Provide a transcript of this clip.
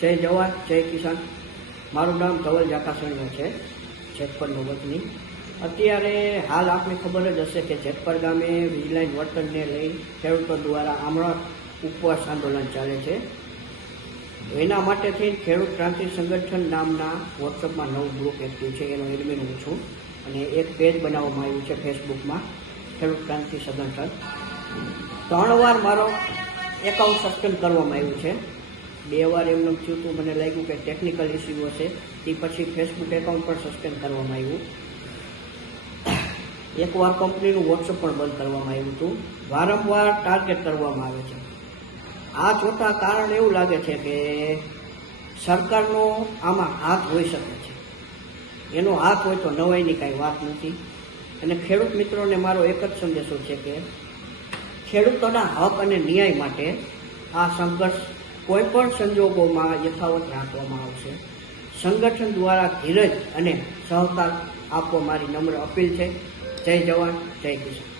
જય જવાન જય કિસાન। મારું નામ ધવલ જાકાસણીયા છે, જેતપરનો વતની। અત્યારે હાલ આપને ખબર જ હશે કે જેતપર ગામે વીજલાઇન વર્તનને લઈ ખેડૂતો દ્વારા આમરણ ઉપવાસ આંદોલન ચાલે છે। એના માટેથી ખેડૂત ક્રાંતિ સંગઠન નામના વોટ્સઅપમાં નવું ગ્રુપ એક્ટિવ છે, એનો એડમિન હું છું અને એક પેજ બનાવવામાં આવ્યું છે ફેસબુકમાં, ખેડૂત ક્રાંતિ સંગઠન। 3 વાર મારો એકાઉન્ટ સસ્પેન્ડ કરવામાં આવ્યું છે। 2 વાર એમનું થયું હતું, મને લાગ્યું કે ટેકનિકલ ઇસ્યુ હશે, તે પછી ફેસબુક એકાઉન્ટ પણ સસ્પેન્ડ કરવામાં આવ્યું। એકવાર કંપનીનું વોટ્સઅપ પણ બંધ કરવામાં આવ્યું હતું। વારંવાર ટાર્ગેટ કરવામાં આવે છે। આ જોતા કારણ એવું લાગે છે કે સરકારનો આમાં હાથ હોઈ શકે છે। એનો હાથ હોય તો નવાઈની કાંઈ વાત નથી। અને ખેડૂત મિત્રોને મારો એક જ સંદેશો છે કે ખેડૂતોના હક અને ન્યાય માટે આ સંઘર્ષ કોઈ પણ સંજોગોમાં યથાવત રાખવામાં આવશે। સંગઠન દ્વારા ધીરજ અને સહકાર આપવા મારી નમ્ર અપીલ છે। જય જવાન જય કિસાન।